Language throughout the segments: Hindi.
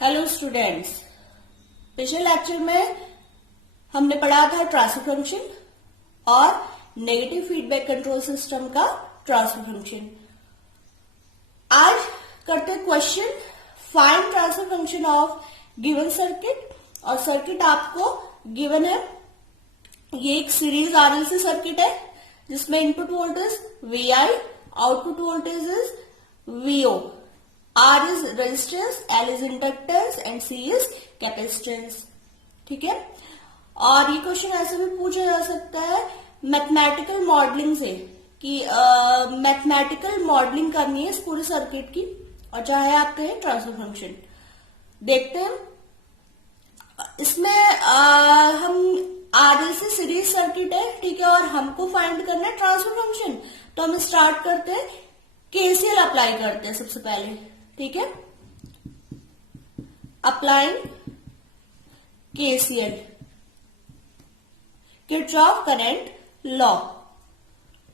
हेलो स्टूडेंट्स, पिछले लेक्चर में हमने पढ़ा था ट्रांसफर फंक्शन और नेगेटिव फीडबैक कंट्रोल सिस्टम का ट्रांसफर फंक्शन। आज करते हैं question, find transfer function of given circuit. और सर्किट आपको गिवन है, ये एक सीरीज आरएलसी सर्किट है जिसमें input voltage VI, output voltage is VO, R is resistance, L is inductance and C is capacitance। ठीक है। और ये क्वेश्चन ऐसे भी पूछा जा सकता है मैथमेटिकल मॉडलिंग से कि मैथमेटिकल मॉडलिंग करनी है इस पूरे सर्किट की, और चाहे आप कहें ट्रांसफर फंक्शन। देखते हैं इसमें हम आरएलसी सीरीज सर्किट है, ठीक है, और हमको फाइंड करना है ट्रांसफर फंक्शन। तो हम स्टार्ट करते हैं, केसीएल अप्लाई करते हैं सबसे पहले। ठीक है, applying KCL, Kirchhoff current law.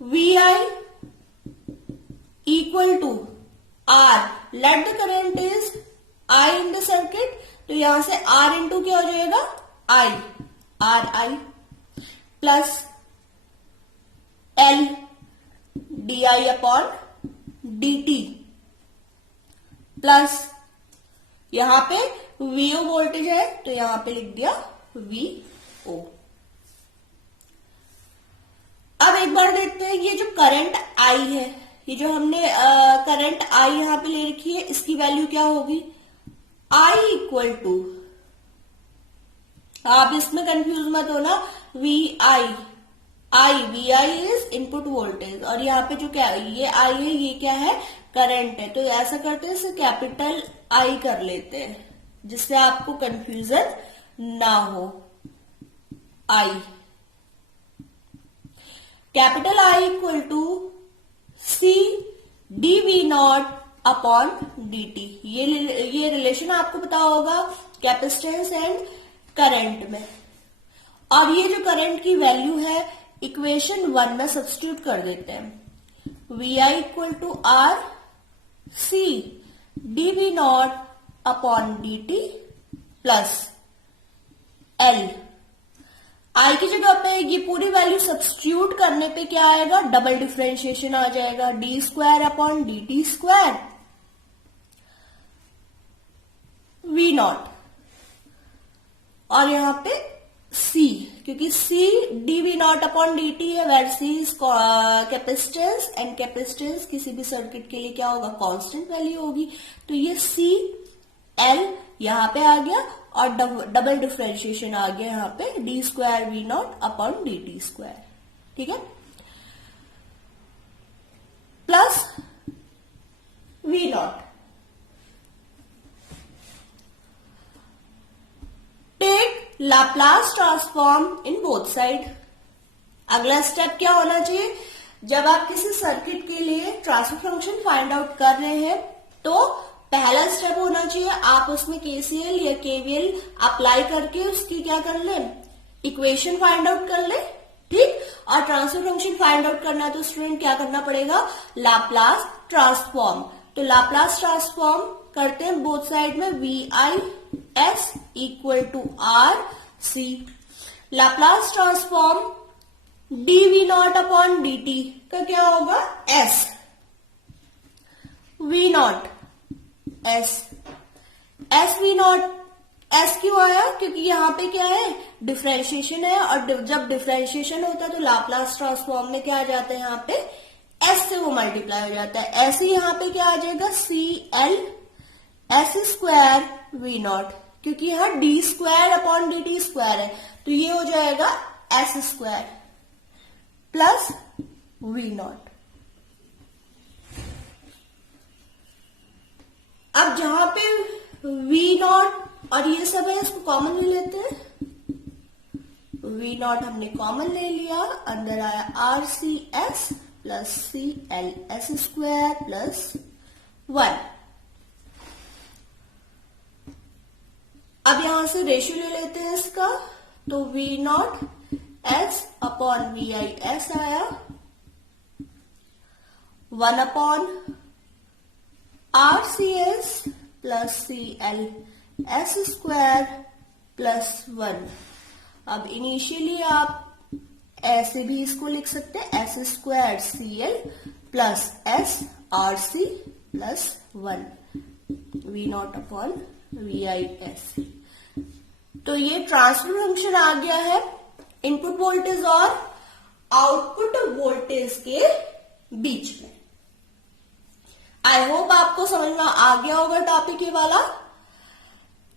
VI equal to R, let the current is I in the circuit, तो यहां से R इंटू क्या हो जाएगा I, RI plus L DI upon DT plus यहां पे VO वोल्टेज है तो यहां पे लिख दिया VO। अब एक बार देखते हैं ये जो करंट I है, ये जो हमने करंट I यहां पे ले रखी है, इसकी वैल्यू क्या होगी I इक्वल टू, आप इसमें कंफ्यूज मत होना, VI इज इनपुट वोल्टेज और यहाँ पे जो क्या ये I है ये क्या है करंट है। तो ऐसा करते हैं, इसे कैपिटल I कर लेते हैं जिससे आपको कंफ्यूजन ना हो। I capital I equal to C dV naught upon dt। ये रिलेशन आपको पता होगा कैपेसिटेंस एंड करंट में। और ये जो करंट की वैल्यू है इक्वेशन 1 में सब्स्टिट्यूट कर देते हैं। VI equal to R C dV naught upon dt plus L। I की जगह पे ये पूरी वैल्यू सब्स्टिट्यूट करने पे क्या आएगा, डबल डिफरेंशिएशन आ जाएगा, d square upon dt square V naught, और यहां पे C, क्योंकि C dV naught upon dt है, where C is capacitance and capacitance किसी भी सर्किट के लिए क्या होगा कांस्टेंट वैल्यू होगी। तो ये C L यहां पे आ गया और डबल डिफरेंशिएशन आ गया यहां पे d square V naught upon dt square. ठीक है, plus V naught. Take Laplace transform in both side. अगला स्टेप क्या होना चाहिए, जब आप किसी सर्किट के लिए ट्रांसफर फंक्शन फाइंड आउट कर रहे हैं तो पहला स्टेप होना चाहिए आप उसमें केसीएल या केवीएल अप्लाई करके उसकी क्या कर ले, इक्वेशन फाइंड आउट कर ले। ठीक, और ट्रांसफर फंक्शन फाइंड आउट करना है तो स्टूडेंट क्या करना पड़ेगा, लाप्लास ट्रांसफॉर्म। तो लाप्लास ट्रांसफॉर्म करते हैं बोथ साइड में, VI S equal to R C, Laplace transform dV naught upon dt का क्या होगा S, V naught S, S V naught S क्यों आया, क्योंकि यहाँ पे क्या है डिफरेंशिएशन है, और जब डिफरेंशिएशन होता है तो लाप्लास ट्रांसफॉर्म में क्या आ जाता है यहाँ पे S से वो मल्टीप्लाई हो जाता है। ऐसे यहाँ पे क्या आ जाएगा CL S square V not, क्योंकि यहाँ d square upon dt square है तो ये हो जाएगा S square plus V not. अब जहां पे V नॉट और ये सब है इसको कॉमन ले लेते हैं। V नॉट हमने कॉमन ले लिया, अंदर आया RCS plus CL S square plus 1। अब यहां से रेशियो ले लेते हैं इसका, तो V naught S upon VI S आया, 1 upon RCS plus CL S square plus 1। अब इनिशियली आप ऐसे भी इसको लिख सकते हैं, S square C L plus S R C plus 1 V naught upon V I S. तो ये ट्रांसफर फंक्शन आ गया है इनपुट वोल्टेज और आउटपुट वोल्टेज के बीच में। आई होप आपको समझ में आ गया होगा टॉपिक ये वाला।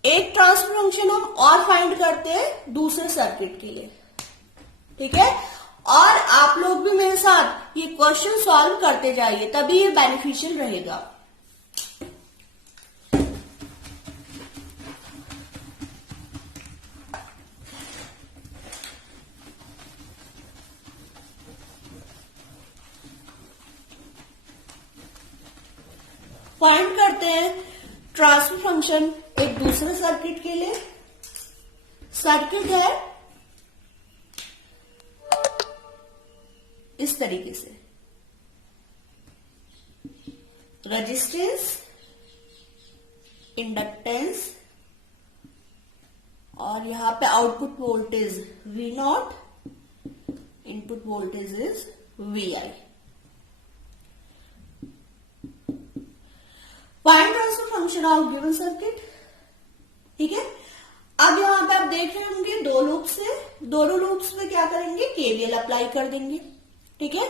एक ट्रांसफर फंक्शन हम और फाइंड करते हैं दूसरे सर्किट के लिए, ठीक है। और आप लोग भी मेरे साथ ये क्वेश्चन सॉल्व करते जाइए, तभी ये बेनिफिशियल रहेगा। फाइंड करते हैं ट्रांसफर फंक्शन एक दूसरे सर्किट के लिए। सर्किट है इस तरीके से, रेजिस्टेंस, इंडक्टेंस और यहां पे output voltage V naught, input voltage is V I. Find transfer function of given circuit, ठीक है। अब यहां पे आप देख रहे होंगे दो लूप्स है, दोनों लूप्स में क्या करेंगे, केवीएल अप्लाई कर देंगे, ठीक है।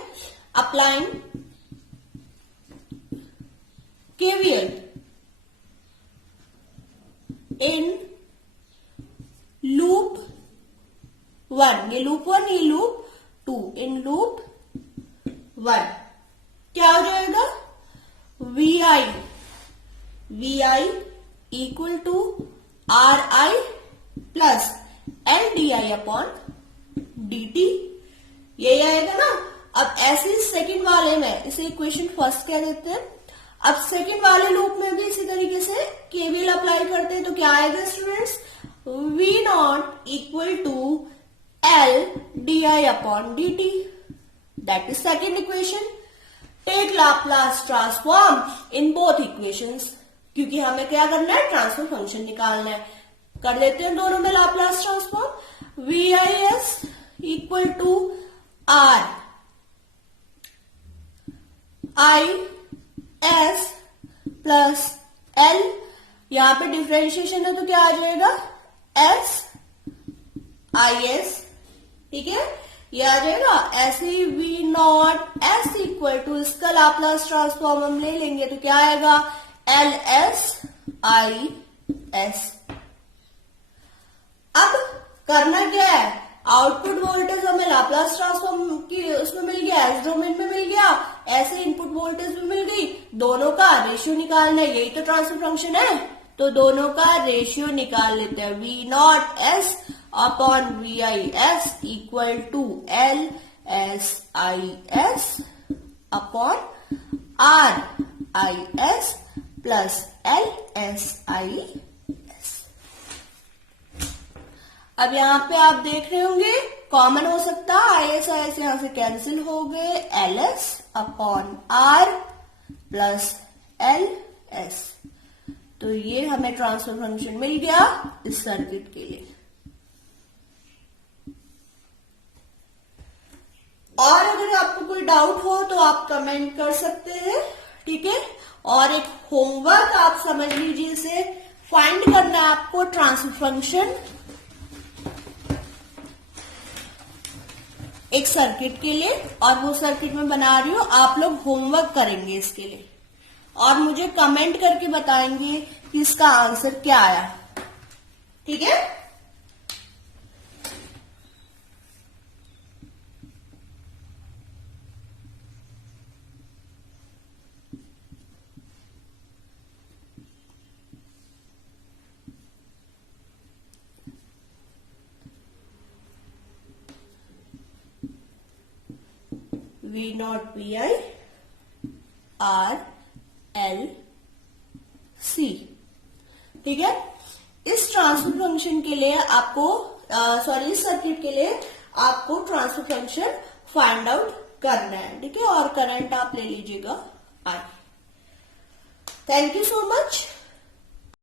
अप्लाइंग केवीएल इन लूप 1, ये लूप 1, ये लूप 2, इन लूप 1 क्या हो जाएगा, V I equal to R I plus L D I upon D T, यही आएगा ना। अब ऐसे सेकंड वाले में इसे इक्वेशन फर्स्ट कह देते हैं। अब सेकंड वाले लूप में भी इसी तरीके से केवीएल अप्लाई करते हैं, तो क्या आएगा students, V naught equal to L D I upon D T, that is second equation. Take Laplace transform in both equations, क्योंकि हमें क्या करना है, ट्रांसफर फंक्शन निकालना है। कर लेते हैं दोनों में Laplace transform. V I S equal to R I S plus L, यहां पे डिफरेंशिएशन है तो क्या आ जाएगा, एस आई एस, ठीक है। ये आ जाएगा ऐसे V naught S equal to, इसका लाप्लास ट्रांसफॉर्म हम ले लेंगे तो क्या आएगा, एल एस आई एस। अब करना क्या है, आउटपुट वोल्टेज हमें लाप्लास ट्रांसफॉर्म की उसमें मिल गया, एस डोमेन में मिल गया, ऐसे इनपुट वोल्टेज भी मिल गई, दोनों का रेशियो निकालना है, यही तो ट्रांसफर फंक्शन है। तो दोनों का रेशियो निकाल लेते हैं, V naught S upon V I S equal to L S I S upon R I S plus L S I S. अब यहां पे आप देख रहे होंगे कॉमन हो सकता है, आई एस यहां से कैंसिल हो गए, L S upon R plus L S. तो ये हमें ट्रांसफर फंक्शन मिल गया इस सर्किट के लिए। और अगर आपको कोई डाउट हो तो आप कमेंट कर सकते हैं, ठीक है। और एक होमवर्क आप समझ लीजिए, इसे फाइंड करना है आपको ट्रांसफर फंक्शन एक सर्किट के लिए, और वो सर्किट में बना रही हूं, आप लोग होमवर्क करेंगे इसके लिए और मुझे कमेंट करके बताएंगे कि इसका आंसर क्या आया, ठीक है। V naught V I R L C, ठीक है। इस ट्रांसफर फंक्शन के लिए आपको इस सर्किट के लिए आपको ट्रांसफर फंक्शन फाइंड आउट करना है, ठीक है। और करंट आप ले लीजिएगा आई। Thank you so much.